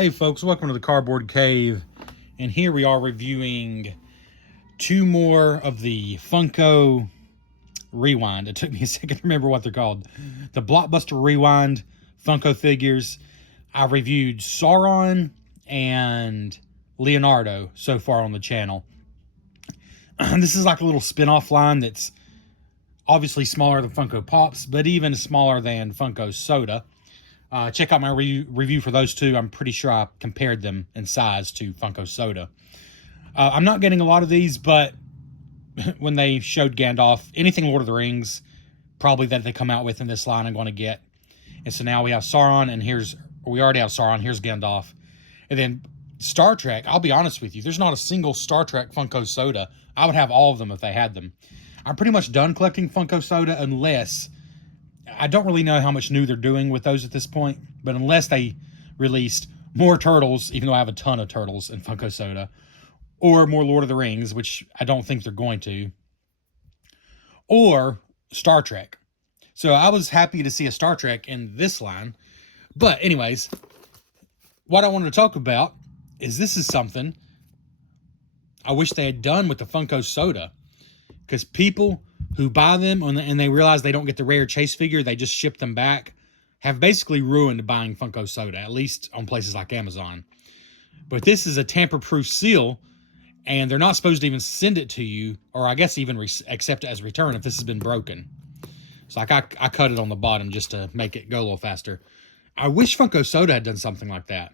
Hey folks, welcome to the Cardboard Cave, and here we are reviewing two more of the Funko Rewind. It took me a second to remember what they're called. The Blockbuster Rewind Funko figures. I've reviewed Sauron and Leonardo so far on the channel. This is like a little spin-off line that's obviously smaller than Funko Pops, but even smaller than Funko Soda. Check out my review for those two. I'm pretty sure I compared them in size to Funko Soda. I'm not getting a lot of these, but when they showed Gandalf, anything Lord of the Rings, probably that they come out with in this line, I'm going to get. And so now we have Sauron, and we already have Sauron. Here's Gandalf. And then Star Trek, I'll be honest with you, there's not a single Star Trek Funko Soda. I would have all of them if they had them. I'm pretty much done collecting Funko Soda unless... I don't really know how much new they're doing with those at this point, but unless they released more Turtles, even though I have a ton of Turtles in Funko Soda, or more Lord of the Rings, which I don't think they're going to, or Star Trek. So I was happy to see a Star Trek in this line. But anyways, what I wanted to talk about is this is something I wish they had done with the Funko Soda, because people who buy them and they realize they don't get the rare chase figure, they just ship them back, have basically ruined buying Funko Soda, at least on places like Amazon. But this is a tamper-proof seal, and they're not supposed to even send it to you, or I guess even accept it as a return if this has been broken. So like I cut it on the bottom just to make it go a little faster. I wish Funko Soda had done something like that.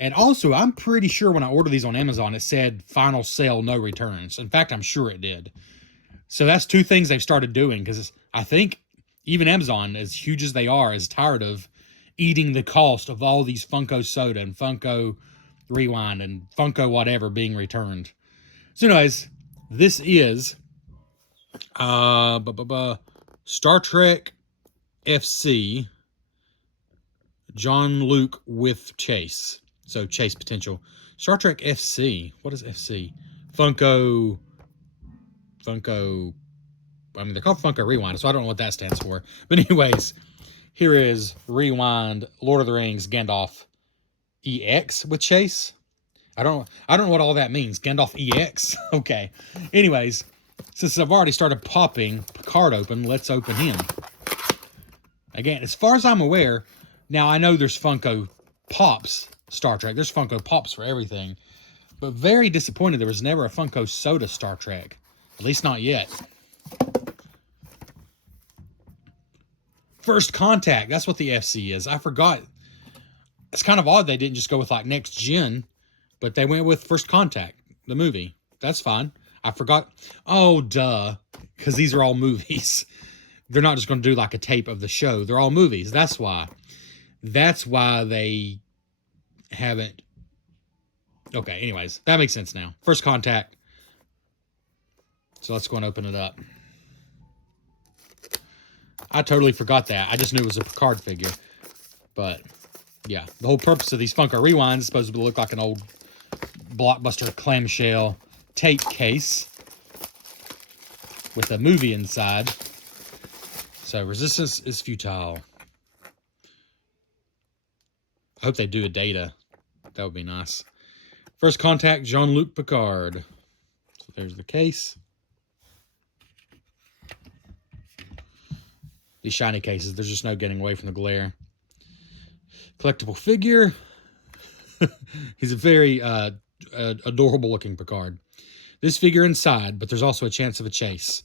And also, I'm pretty sure when I ordered these on Amazon, it said final sale, no returns. In fact, I'm sure it did. So that's two things they've started doing, because I think even Amazon, as huge as they are, is tired of eating the cost of all these Funko Soda and Funko Rewind and Funko whatever being returned. So anyways, this is Star Trek FC John Luke with Chase. So Chase potential. Star Trek FC. What is FC? Funko, I mean, they're called Funko Rewind, so I don't know what that stands for. But anyways, here is Rewind Lord of the Rings Gandalf EX with Chase. I don't know what all that means. Gandalf EX? Okay. Anyways, since I've already started popping Picard open, let's open him. Again, as far as I'm aware, now I know there's Funko Pops Star Trek. There's Funko Pops for everything. But very disappointed there was never a Funko Soda Star Trek. At least not yet. First Contact. That's what the FC is. I forgot. It's kind of odd they didn't just go with like Next Gen, but they went with First Contact, the movie. That's fine. I forgot. Oh, duh. Because these are all movies. They're not just going to do like a tape of the show. They're all movies. That's why. That's why they haven't. Okay, anyways. That makes sense now. First Contact. So let's go and open it up. I totally forgot that. I just knew it was a Picard figure. But, yeah. The whole purpose of these Funko Rewinds is supposed to look like an old Blockbuster clamshell tape case with a movie inside. So, resistance is futile. I hope they do a data. That would be nice. First Contact, Jean-Luc Picard. So, there's the case. These shiny cases, there's just no getting away from the glare. Collectible figure. He's a very adorable looking Picard. This figure inside, but there's also a chance of a chase.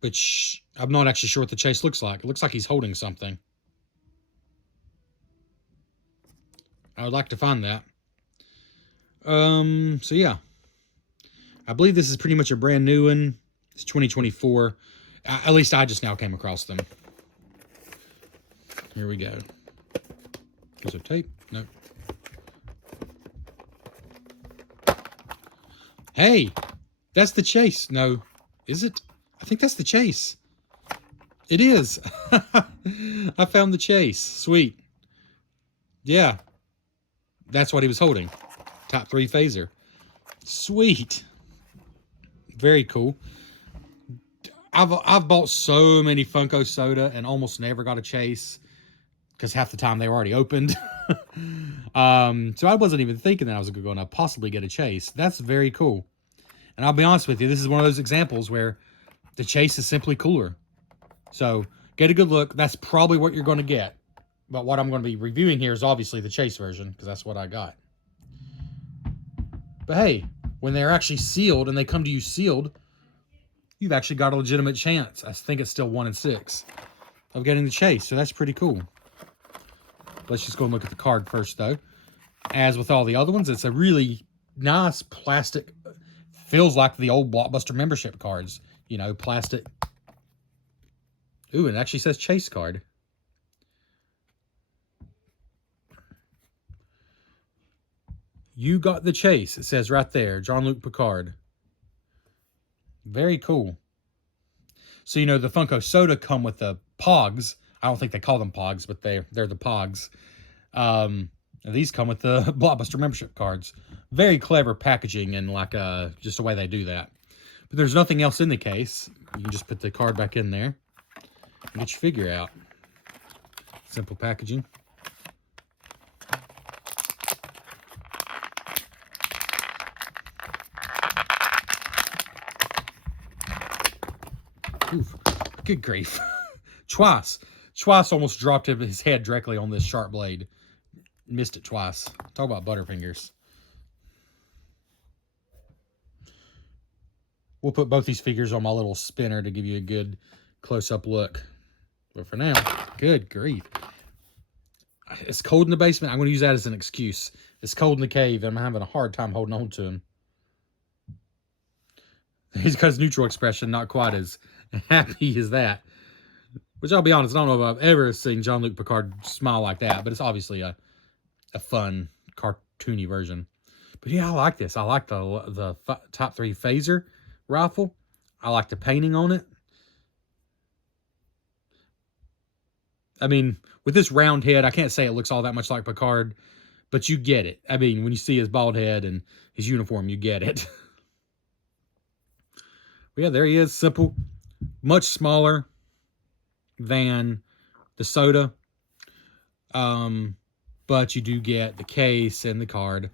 Which I'm not actually sure what the chase looks like. It looks like he's holding something. I would like to find that. So yeah. I believe this is pretty much a brand new one. It's 2024. At least I just now came across them. Here we go. Is there tape? Nope. Hey! That's the chase. No. Is it? I think that's the chase. It is. I found the chase. Sweet. Yeah. That's what he was holding. Top 3 phaser. Sweet. Very cool. I've bought so many Funko Soda and almost never got a chase. because half the time they were already opened. So I wasn't even thinking that I was going to possibly get a chase. That's very cool. And I'll be honest with you, this is one of those examples where the chase is simply cooler. So get a good look. That's probably what you're going to get. But what I'm going to be reviewing here is obviously the chase version, because that's what I got. But hey, when they're actually sealed and they come to you sealed, you've actually got a legitimate chance. I think it's still 1 in 6 of getting the chase. So that's pretty cool. Let's just go and look at the card first, though. As with all the other ones, it's a really nice plastic. Feels like the old Blockbuster membership cards. You know, plastic. Ooh, it actually says chase card. You got the chase. It says right there, Jean-Luc Picard. Very cool. So, you know, the Funko Soda come with the Pogs. I don't think they call them Pogs, but they're the Pogs. These come with the Blockbuster membership cards. Very clever packaging and like just the way they do that. But there's nothing else in the case. You can just put the card back in there and get your figure out. Simple packaging. Oof, good grief. Twice almost dropped his head directly on this sharp blade. Missed it twice. Talk about butterfingers. We'll put both these figures on my little spinner to give you a good close-up look. But for now, good grief. It's cold in the basement. I'm going to use that as an excuse. It's cold in the cave, and I'm having a hard time holding on to him. He's got his neutral expression, not quite as happy as that. Which I'll be honest, I don't know if I've ever seen Jean-Luc Picard smile like that, but it's obviously a fun, cartoony version. But yeah, I like this. I like the top 3 phaser rifle. I like the painting on it. I mean, with this round head, I can't say it looks all that much like Picard, but you get it. I mean, when you see his bald head and his uniform, you get it. But yeah, there he is. Simple. Much smaller than the soda. But you do get the case and the card.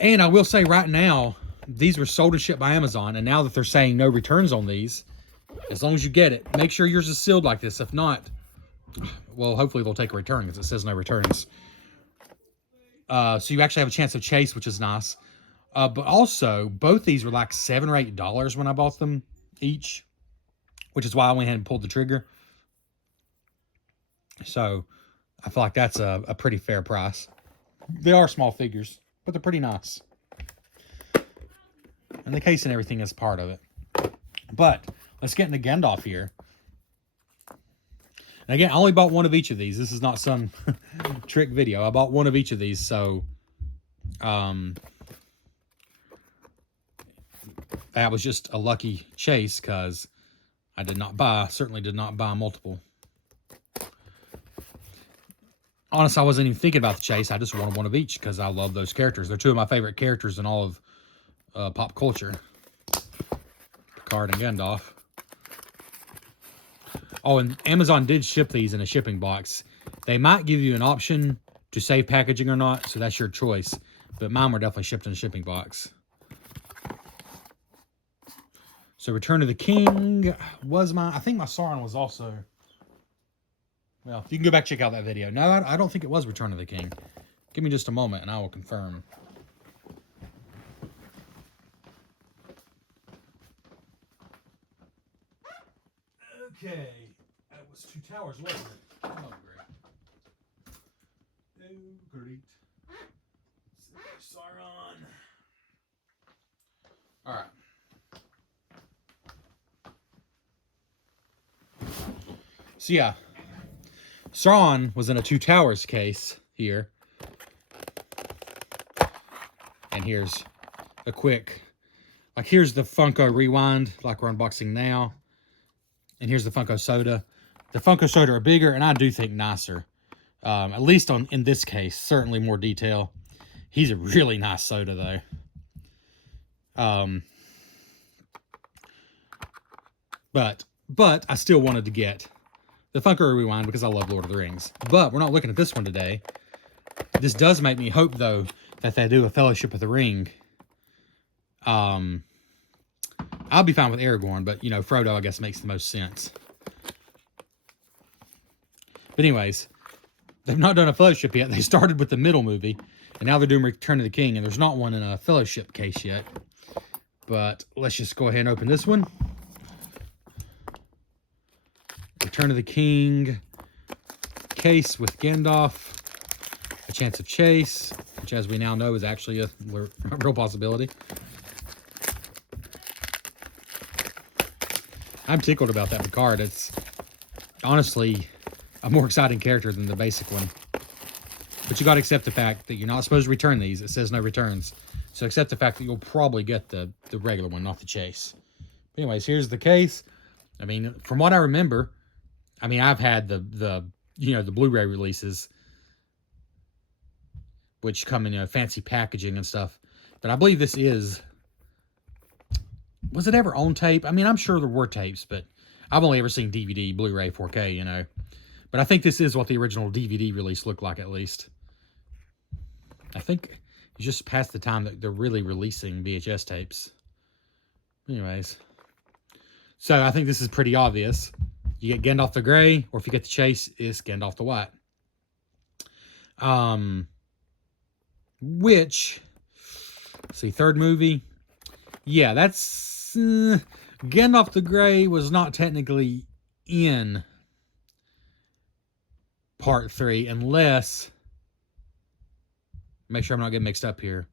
And I will say right now, these were sold and shipped by Amazon. And now that they're saying no returns on these, as long as you get it, make sure yours is sealed like this. If not, well, hopefully they'll take a return because it says no returns. So you actually have a chance of chase, which is nice. But also, both these were like $7 or $8 when I bought them each, which is why I went ahead and pulled the trigger. So I feel like that's a pretty fair price. They are small figures, but they're pretty nice. And the case and everything is part of it. But let's get into Gandalf here. And again, I only bought one of each of these. This is not some trick video. I bought one of each of these, so that was just a lucky chase because I certainly did not buy multiple. Honestly, I wasn't even thinking about the chase. I just wanted one of each because I love those characters. They're 2 of my favorite characters in all of pop culture. Picard and Gandalf. Oh, and Amazon did ship these in a shipping box. They might give you an option to save packaging or not, so that's your choice. But mine were definitely shipped in a shipping box. So Return of the King was I think my Sauron was also... Well, you can go back and check out that video. No, I don't think it was Return of the King. Give me just a moment and I will confirm. Okay. That was 2 Towers, wasn't it? Oh, great. Oh, great. Sauron. All right. So, yeah. Sauron was in a 2 Towers case here. And here's a quick... Like, here's the Funko Rewind, like we're unboxing now. And here's the Funko Soda. The Funko Soda are bigger, and I do think nicer. At least in this case, certainly more detail. He's a really nice soda, though. But I still wanted to get the Funko Rewind because I love Lord of the Rings. But we're not looking at this one today. This does make me hope, though, that they do a Fellowship of the Ring. I'll be fine with Aragorn, but, you know, Frodo, I guess, makes the most sense. But anyways, they've not done a Fellowship yet. They started with the middle movie, and now they're doing Return of the King, and there's not one in a Fellowship case yet. But let's just go ahead and open this one. Return of the King case with Gandalf. A Chance of Chase, which as we now know is actually a real possibility. I'm tickled about that Picard. It's honestly a more exciting character than the basic one. But you got to accept the fact that you're not supposed to return these. It says no returns. So accept the fact that you'll probably get the regular one, not the Chase. But anyways, here's the case. I mean, from what I remember, I mean, I've had the Blu-ray releases, which come in, fancy packaging and stuff. But I believe this is... Was it ever on tape? I mean, I'm sure there were tapes, but I've only ever seen DVD, Blu-ray, 4K, you know. But I think this is what the original DVD release looked like, at least. I think it's just past the time that they're really releasing VHS tapes. Anyways. So, I think this is pretty obvious. You get Gandalf the Grey, or if you get the Chase, it's Gandalf the White. Which, see, third movie. Yeah, that's... Gandalf the Grey was not technically in Part 3, unless... Make sure I'm not getting mixed up here.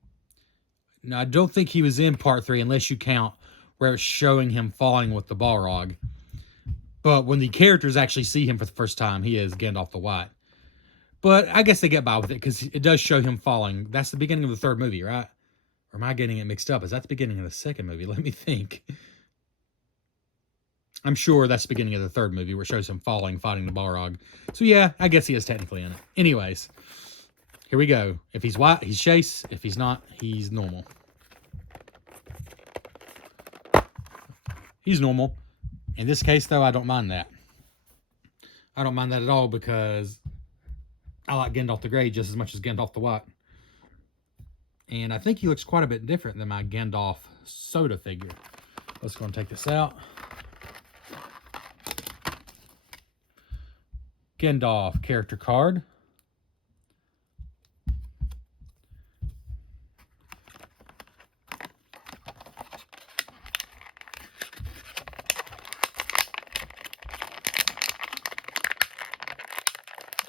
No, I don't think he was in Part 3, unless you count where it's showing him falling with the Balrog. But when the characters actually see him for the first time, he is Gandalf the White. But I guess they get by with it, because it does show him falling. That's the beginning of the third movie, right? Or am I getting it mixed up? Is that the beginning of the second movie? Let me think. I'm sure that's the beginning of the third movie, where it shows him falling, fighting the Balrog. So yeah, I guess he is technically in it. Anyways, here we go. If he's white, he's Chase. If he's not, he's normal. He's normal. In this case, though, I don't mind that. I don't mind that at all, because I like Gandalf the Grey just as much as Gandalf the White. And I think he looks quite a bit different than my Gandalf soda figure. Let's go and take this out. Gandalf character card.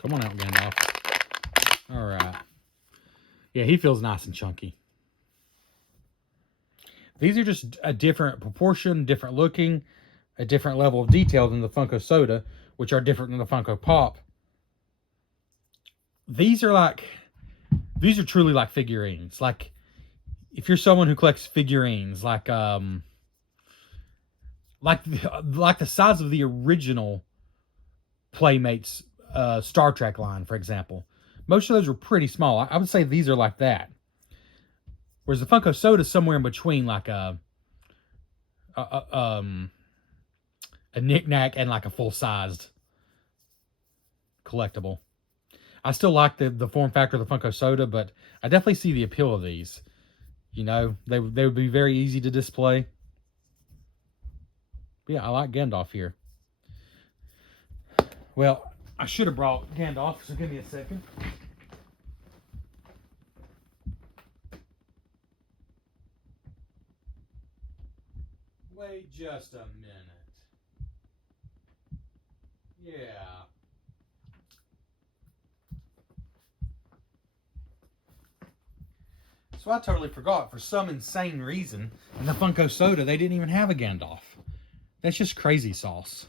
Come on out, Gandalf. All right. Yeah, he feels nice and chunky. These are just a different proportion, different looking, a different level of detail than the Funko Soda, which are different than the Funko Pop. These are truly like figurines. Like, if you're someone who collects figurines, like the size of the original Playmates Star Trek line, for example. Most of those were pretty small. I would say these are like that. Whereas the Funko Soda is somewhere in between, like a knick-knack and like a full-sized collectible. I still like the form factor of the Funko Soda, but I definitely see the appeal of these. You know, they would be very easy to display. But yeah, I like Gandalf here. Well, I should have brought Gandalf, so give me a second. Wait just a minute. Yeah. So I totally forgot. For some insane reason, in the Funko Soda, they didn't even have a Gandalf. That's just crazy sauce.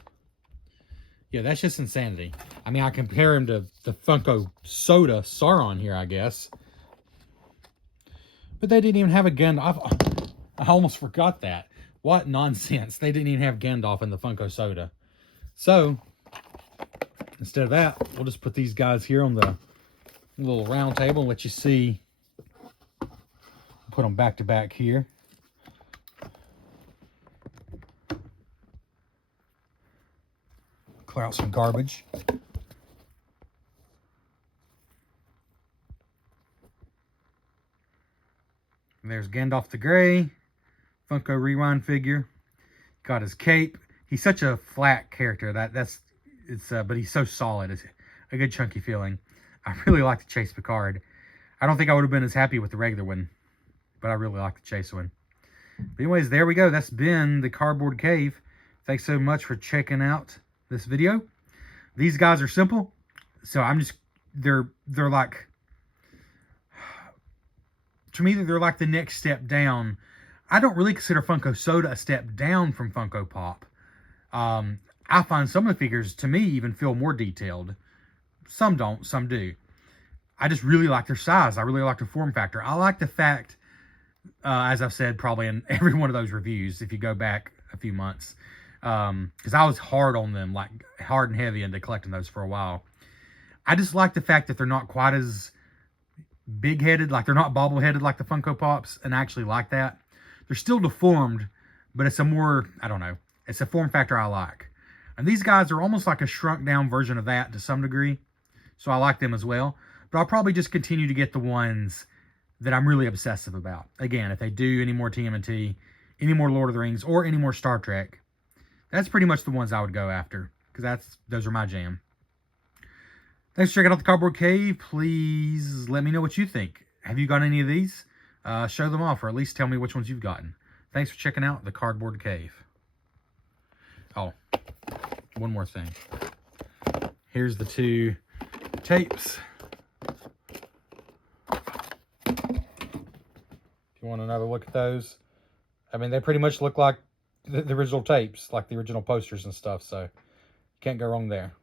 Yeah, that's just insanity. I mean, I compare him to the Funko Soda Sauron here, I guess. But they didn't even have a Gandalf. I almost forgot that. What nonsense. They didn't even have Gandalf in the Funko Soda. So, instead of that, we'll just put these guys here on the little round table and let you see. Put them back to back here. Clear out some garbage. And there's Gandalf the Grey, Funko Rewind figure. Got his cape. He's such a flat character. But he's so solid. It's a good chunky feeling. I really like the Chase Picard. I don't think I would have been as happy with the regular one, but I really like the Chase one. But anyways, there we go. That's been the Cardboard Cave. Thanks so much for checking out this video. These guys are simple, so they're like, to me, they're like the next step down. I don't really consider Funko Soda a step down from Funko Pop. I find some of the figures, to me, even feel more detailed. Some don't, some do. I just really like their size. I really like the form factor. I like the fact, as I've said probably in every one of those reviews, if you go back a few months, because I was hard on them, like hard and heavy into collecting those for a while. I just like the fact that they're not quite as big-headed, like they're not bobble-headed like the Funko Pops, and I actually like that. They're still deformed, but it's a more, I don't know, it's a form factor I like. And these guys are almost like a shrunk-down version of that to some degree, so I like them as well. But I'll probably just continue to get the ones that I'm really obsessive about. Again, if they do any more TMNT, any more Lord of the Rings, or any more Star Trek, that's pretty much the ones I would go after, because those are my jam. Thanks for checking out the Cardboard Cave. Please let me know what you think. Have you got any of these? Show them off, or at least tell me which ones you've gotten. Thanks for checking out the Cardboard Cave. Oh, one more thing. Here's the two tapes. If you want another look at those, I mean, they pretty much look like the original tapes, like the original posters and stuff, so can't go wrong there.